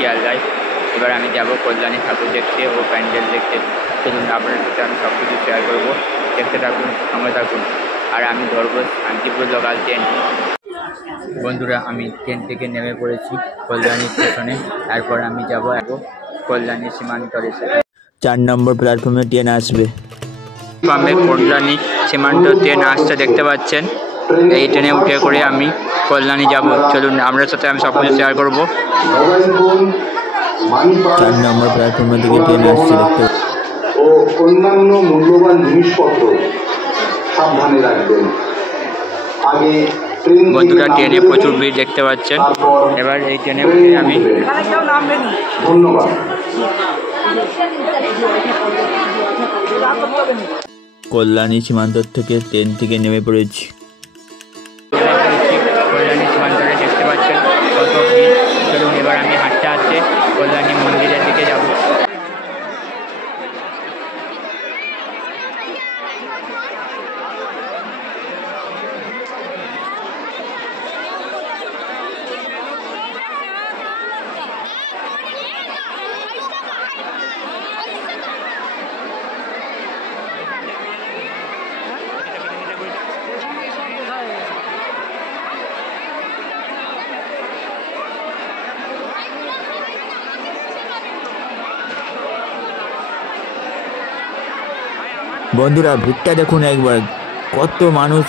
শিয়ালদায়। এবার আমি যাব কল্যাণী ঠাকুর দেখতে ও প্যান্ডেল দেখতে। চলুন আপনাদের সাথে আমি সব কিছু শেয়ার করবো, দেখতে থাকুন, সঙ্গে থাকুন। আর আমি ধরবো শান্তিপুর লোকাল ট্রেন। বন্ধুরা, আমি ট্রেন থেকে নেমে পড়েছি কল্যাণী স্টেশনে। তারপর আমি যাব কল্যাণী সীমান্ত স্টেশন। 4 নম্বর প্ল্যাটফর্মে ট্রেন আসবে। কল্যাণী সীমান্ত ট্রেন আসতে দেখতে পাচ্ছেন। এই ট্রেনে উঠে করে আমি কল্যাণী যাব। চলুন আপনার সাথে আমি সব কিছু শেয়ার করবো। 4 নম্বর প্ল্যাটফর্মে থেকে ট্রেন আসছে দেখতে ও অন্যান্য মূল্যবান জিনিসপত্র সাবধানে রাখবেন। আগে বন্ধুরা, ট্রেনে প্রচুর ভিড় দেখতে পাচ্ছেন। এবার এই ট্রেনে উঠে আমি ধন্যবাদ। কল্যাণী সীমান্ত থেকে ট্রেন থেকে নেমে পড়েছি। কল্যাণী সীমান্তরে দেখতে পাচ্ছেন কত ভিড়। চলুন এবার আমি হাঁটতে হাঁটতে কল্যাণী মন্দিরের দিকে যাব। বন্ধুরা, ভিড়টা দেখুন একবার, কত মানুষ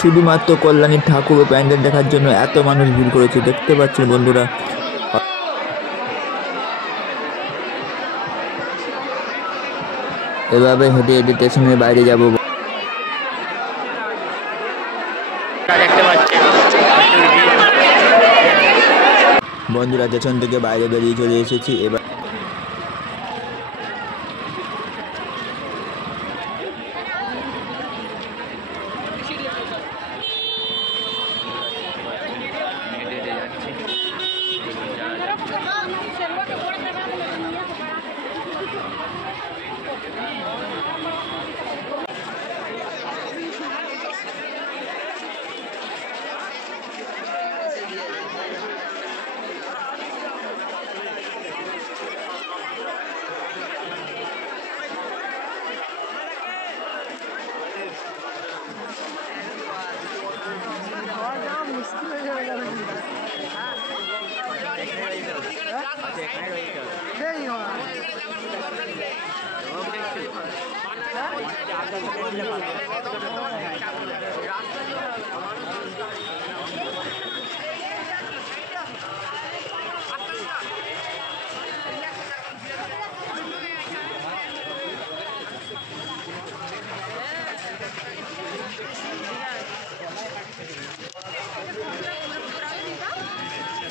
শুধুমাত্র কল্যাণীর ঠাকুর ও প্যান্ডেল দেখার জন্য এত মানুষ ভিড় করেছে দেখতে পাচ্ছেন বন্ধুরা। এভাবে হেঁটে হেঁটে স্টেশনের বাইরে যাব। বন্ধুরা, স্টেশন থেকে বাইরে বেরিয়ে চলে এসেছি। এবার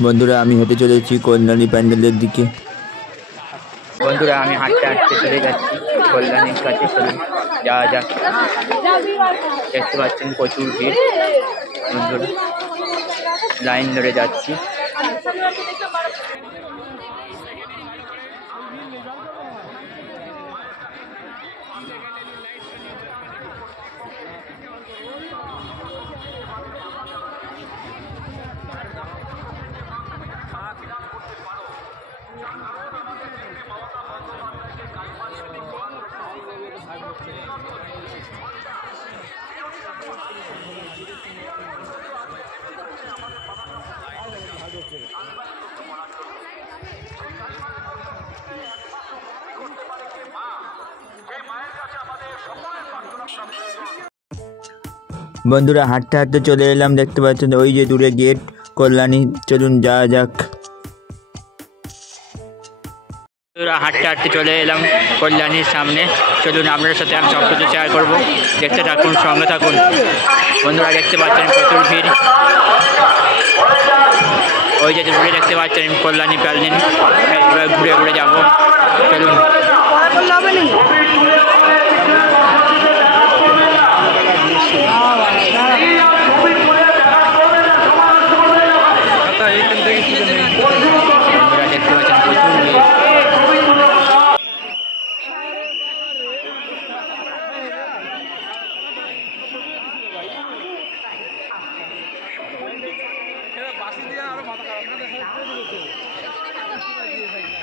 বন্ধুরা, আমি হেঁটে চলেছি কল্যাণী প্যান্ডেলের দিকে। বন্ধুরা, আমি হাঁটতে হাঁটতে চলে যাচ্ছি কল্যাণীর কাছে। চলুন যাওয়া যাক। দেখতে পাচ্ছেন প্রচুর ভিড়। বন্ধুরা, লাইন ধরে যাচ্ছি। বন্ধুরা, হাঁটতে হাঁটতে চলে এলাম, দেখতে পাচ্ছেন ওই যে দূরে গেট কল্যাণী। চলুন যাওয়া যাক। হাঁটতে হাঁটতে চলে এলাম কল্যাণীর সামনে। চলুন আপনার সাথে আমি সব কিছু শেয়ার করবো, দেখতে থাকুন, সঙ্গে থাকুন। বন্ধুরা, দেখতে পাচ্ছেন প্রচুর ভিড়। ওই যে দূরে দেখতে পাচ্ছেন কল্যাণী প্যান্ডেল। এবার ঘুরে ঘুরে যাবো। চলুন।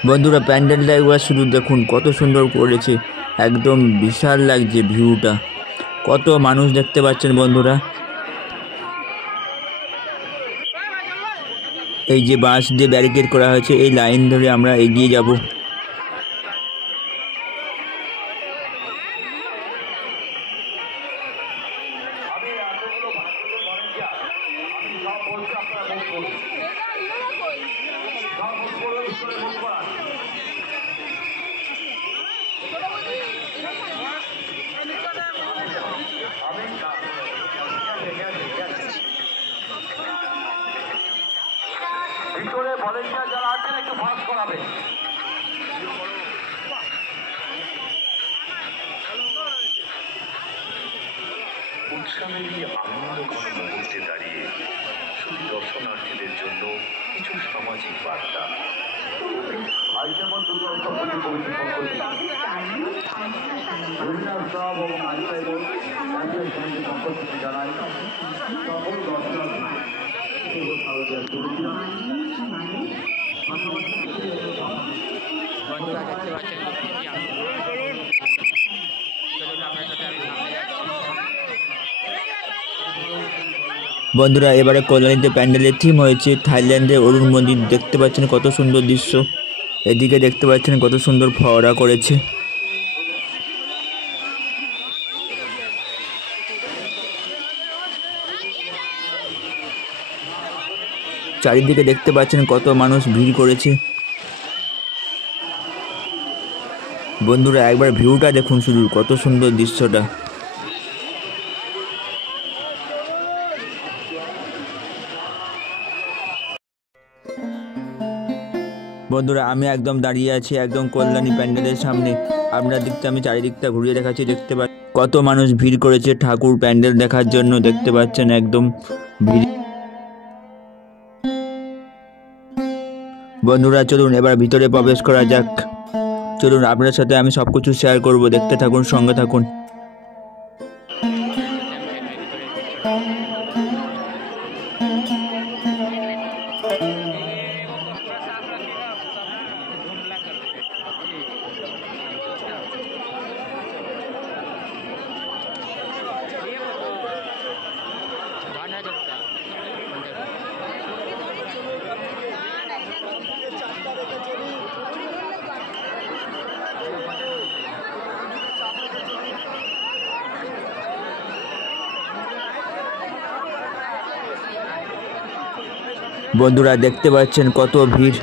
বন্ধুরা প্যান্ডেলটা একবার শুধু দেখুন কত সুন্দর করেছে, একদম বিশাল লাগছে ভিউটা। কত মানুষ দেখতে পাচ্ছেন বন্ধুরা। এই যে বাঁশ দিয়ে ব্যারিকেড করা হয়েছে, এই লাইন ধরে আমরা এগিয়ে যাব। ভিতরে ভলেন্টিয়ার যারা আছেন একটু ফাঁস করাবে। উৎসবের এই আনন্দঘন মুহূর্তে দাঁড়িয়ে শুধু দর্শনার্থীদের জন্য কিছু সামাজিক বার্তা। জানাই সকল দর্শনার্থী বন্ধুরা দেখতে পাচ্ছেন লক্ষ্মীটি আমি চলুন আপনার সাথে আমি সামনে যাচ্ছি। বন্ধুরা এবারে কল্যাণীতে প্যান্ডেলের থিম হয়েছে থাইল্যান্ডের অরুণ মন্দির। দেখতে পাচ্ছেন কত সুন্দর দৃশ্য, এদিকে দেখতে পাচ্ছেন কত সুন্দর ফোয়ারা করেছে। চারিদিকে দেখতে পাচ্ছেন কত মানুষ ভিড় করেছে। বন্ধুরা একবার ভিউটা দেখুন শুধু কত সুন্দর দৃশ্যটা। বন্ধুরা আমি একদম দাঁড়িয়ে আছি একদম কল্যাণী প্যান্ডেলের সামনে। আপনার দিকটা আমি চারিদিকটা ঘুরিয়ে দেখাচ্ছি। দেখতে পাচ্ছেন কত মানুষ ভিড় করেছে ঠাকুর প্যান্ডেল দেখার জন্য। দেখতে পাচ্ছেন একদম ভিড়। বন্ধুরা চলুন এবার ভিতরে প্রবেশ করা যাক। চলুন আপনার সাথে আমি সবকিছু শেয়ার করব, দেখতে থাকুন, সঙ্গে থাকুন। বন্ধুরা দেখতে পাচ্ছেন কত ভিড়।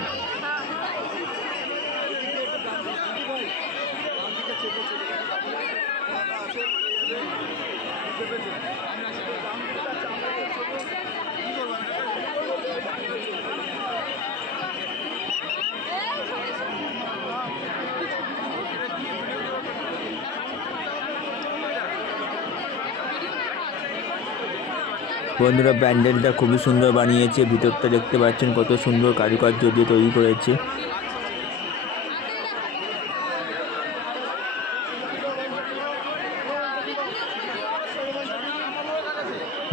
বন্ধুরা প্যান্ডেলটা খুবই সুন্দর বানিয়েছে, ভিতরটা দেখতে পাচ্ছেন কত সুন্দর কারুকার্য দিয়ে তৈরি করেছে।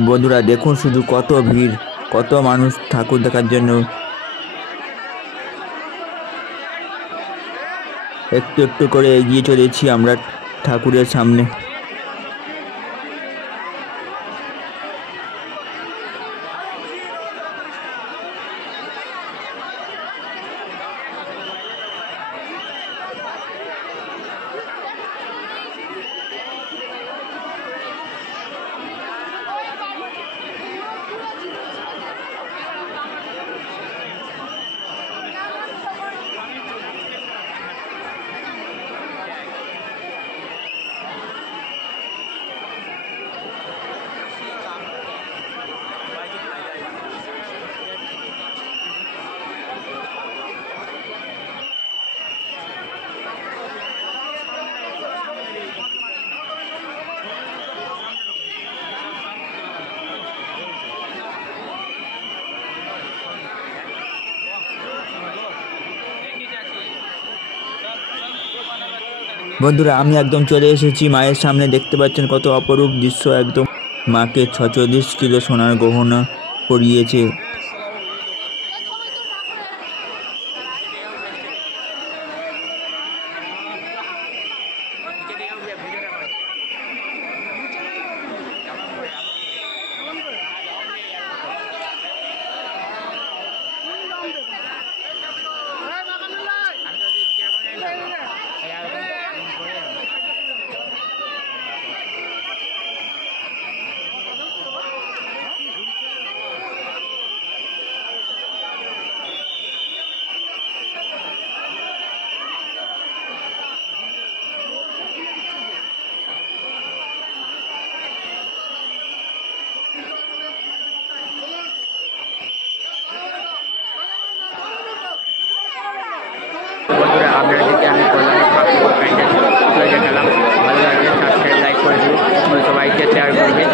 বন্ধুরা দেখুন শুধু কত ভিড়, কত মানুষ ঠাকুর দেখার জন্য। একটু একটু করে এগিয়ে চলেছি আমরা ঠাকুরের সামনে। বন্ধুরা আমি একদম চলে এসেছি মায়ের সামনে। দেখতে পাচ্ছেন কত অপরূপ দৃশ্য, একদম মাকে 46 কিলো সোনার গহনা পরিয়েছে। আপনাদেরকে আমি কল্যাণী ঠাকুর প্যান্ডেল ঘুরে দেখালাম। ভালো লাগলে সাবস্ক্রাইব লাইক করে দেবো, সবাইকে শেয়ার করবে।